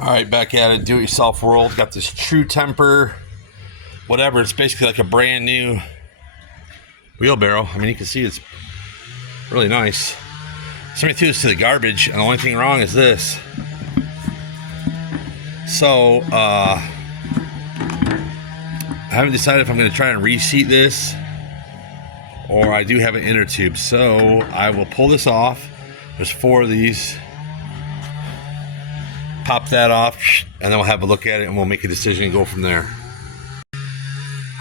All right, back at it, do-it-yourself world. Got this True Temper, whatever. It's basically like a brand new wheelbarrow. I mean, you can see it's really nice. Somebody threw this to the garbage, and the only thing wrong is this. So, I haven't decided if I'm going to try and reseat this, or I do have an inner tube. So, I will pull this off. There's 4 of these. Pop that off, and then we'll have a look at it, and we'll make a decision and go from there.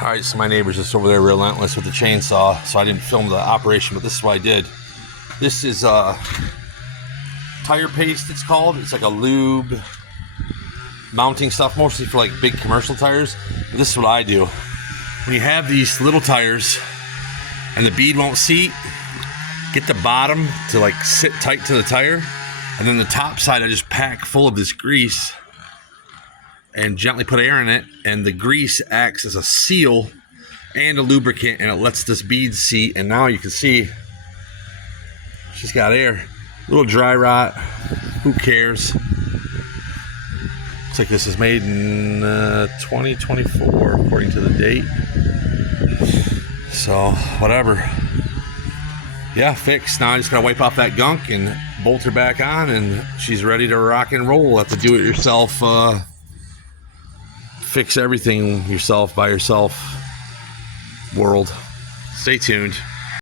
All right, so my neighbor's just over there relentless with the chainsaw, so I didn't film the operation, but this is what I did. This is tire paste, it's called. It's like a lube mounting stuff, mostly for like big commercial tires. But this is what I do. When you have these little tires and the bead won't seat, get the bottom to like sit tight to the tire, and then the top side I just pack full of this grease and gently put air in it, and the grease acts as a seal and a lubricant, and it lets this bead seat. And now you can see she's got air. A little dry rot, who cares? Looks like this is made in 2024 according to the date, so whatever. Yeah, fixed. Now I just gotta wipe off that gunk and bolt her back on, and she's ready to rock and roll at the do-it-yourself, fix everything yourself by yourself world. Stay tuned.